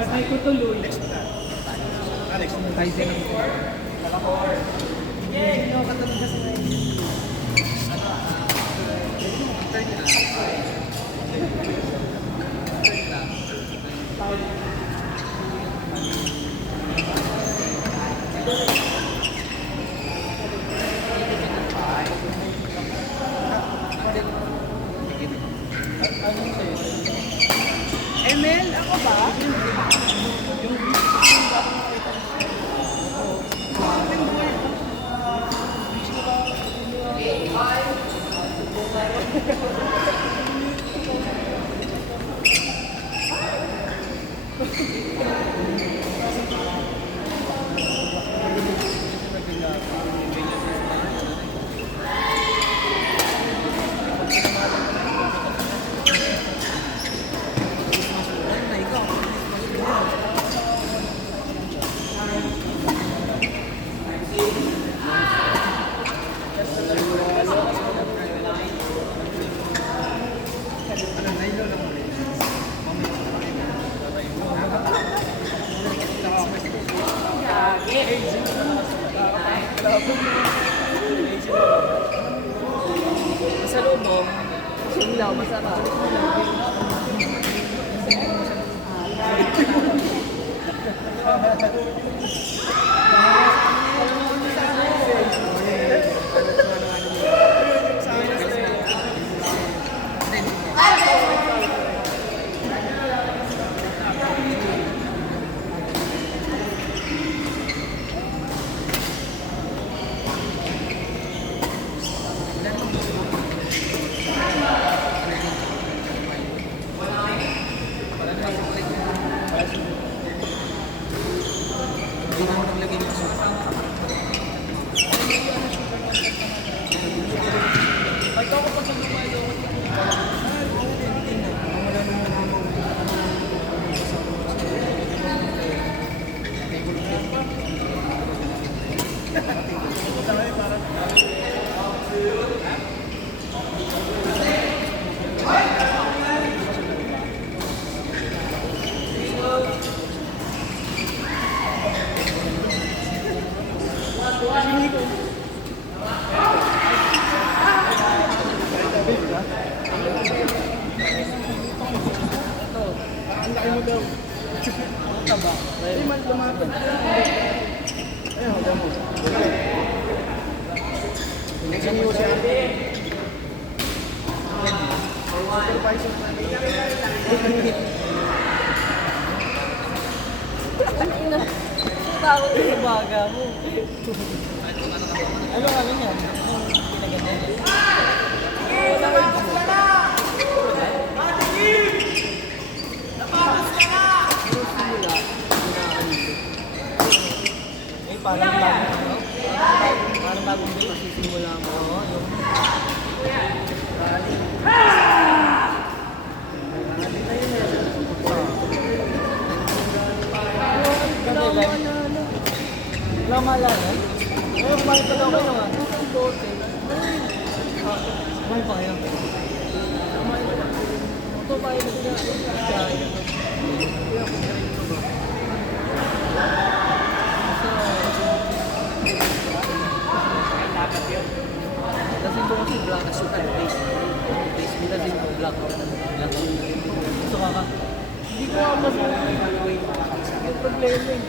Ay ko tuloy. Alex. Kaiser lang po. Yay! No, katulog kasi na yun. ML, ako ba? Masalubong. Silaw, masarap. Ang laki mo daw. Taba. Hindi man lumapit. Ayun, hanggang mo. Next mo siya. Supervisor. Takot sa baga mo. Ano yan? Parang bagong day, sisimula mo. Yung... Lama lang yan? Eh, kumain pa daw kayo nga. Kumain pa kayo? Kumain pa. Ito pa yun sila. Lasing ko kasi black as yung face. Face mo lasing ko black. Gusto ka ka? Hindi ko ako mas yung problema yun.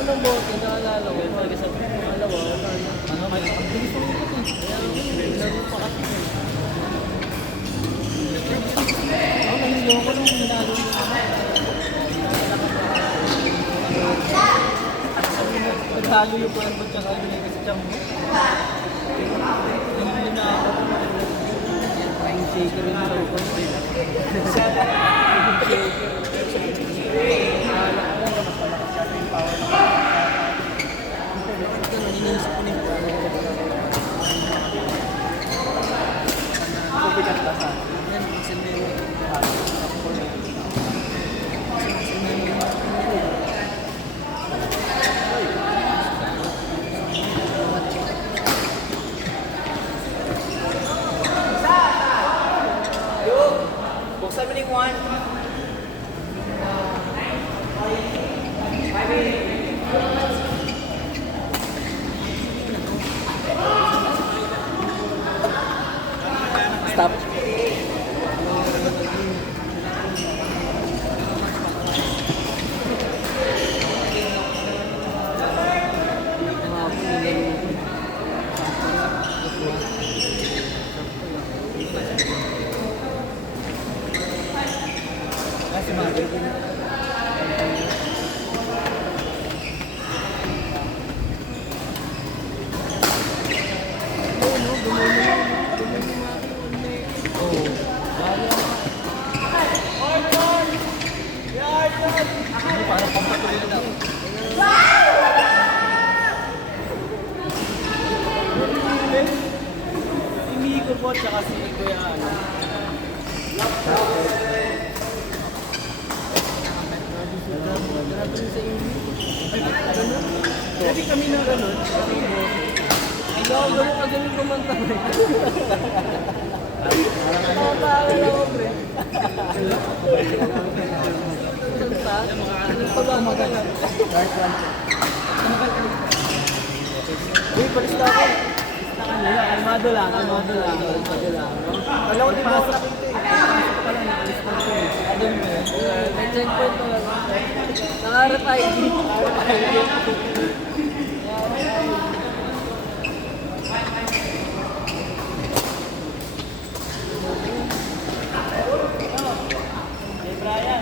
Unang bote, naalala ko, pag sa pangalawa, ano kayo, ang bilis ng ikot eh. Kaya laro pa kasi. Ako nahilo ko nung hinalo yung naghalo yung parang ba't siyang halo yung kasi siyang mo. Hindi na ako. Yung shaker yung naro ko. Yung shaker. bigat ka sa. Yan, muscle memory. Muscle memory. Buksan mo yung one. Stop. Kasi mga Parang pampatuloy na daw. Imigo po tsaka si Kuya ano. Kasi kami na gano'n. Ikaw, gano'n ka ganun kumanta. Nakapala lang ako, pre. Kanta? Pag-amag lang. Uy, palis na ako. Kalmado lang. Kala ko di ba ako nakita eh. Pasok pa lang, nakalis pa ako eh. Adon mo yun? May checkpoint pa lang. Nakaharap ID.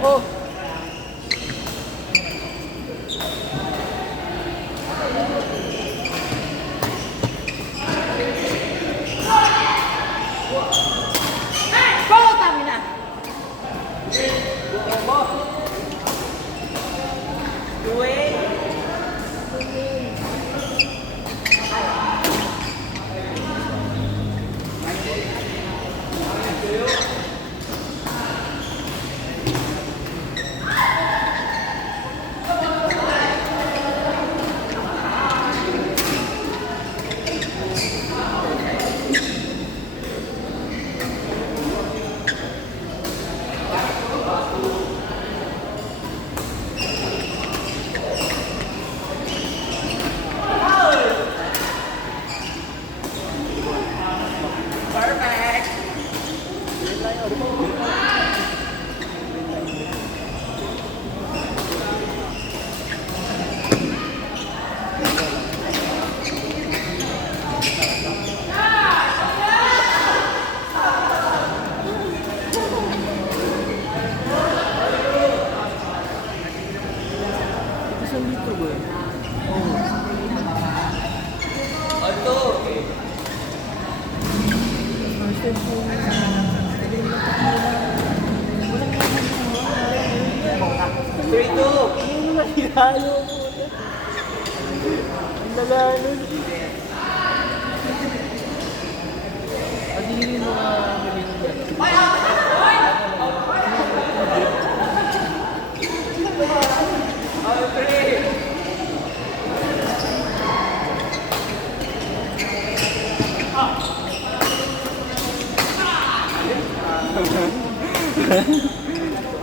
Oh! Isang litro ba? Alto! First time po. Dito! Ano na hirayo po? Ang lalanon. Adili mo nga mali.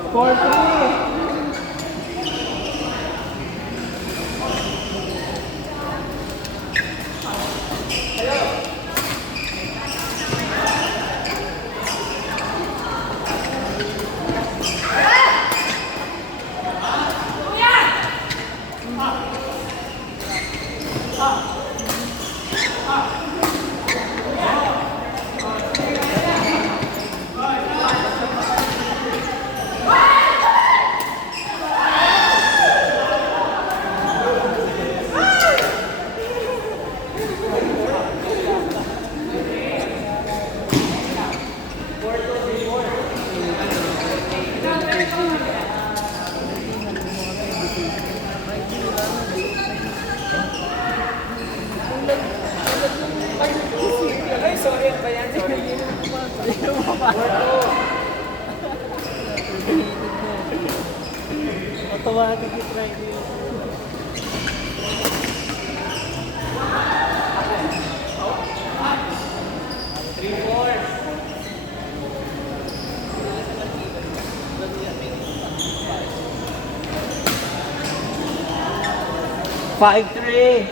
For free. Ay, sorry. Ba yan? Sorry. Automatic yung try ko yun. Five, three.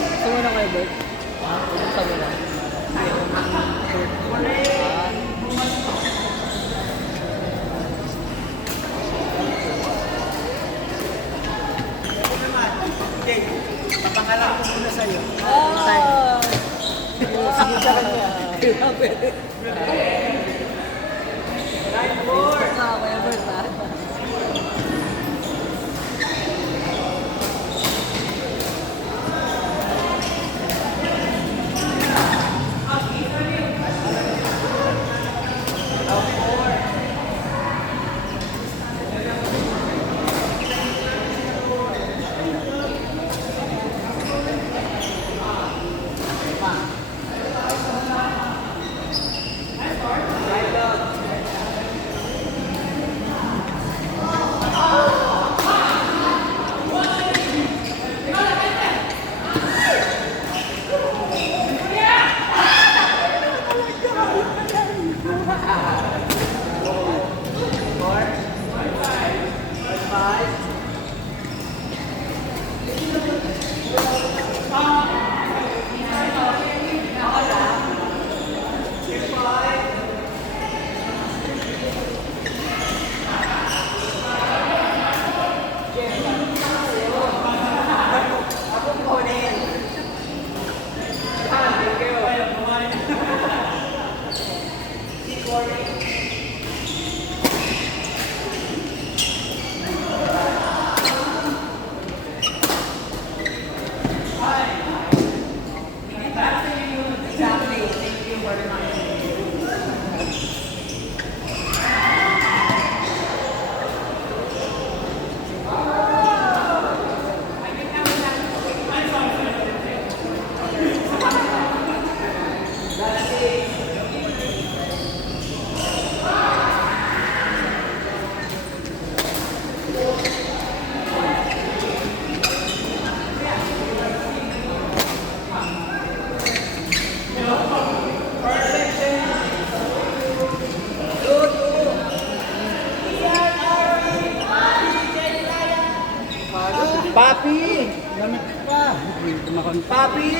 Gusto mo na kayo, Bert? Ha? Gusto mo na? Papangalan ko muna sa'yo. Ah! Sige sa kanya. Basta ako, Bert, ha? Papi! Lamig pa! Papi!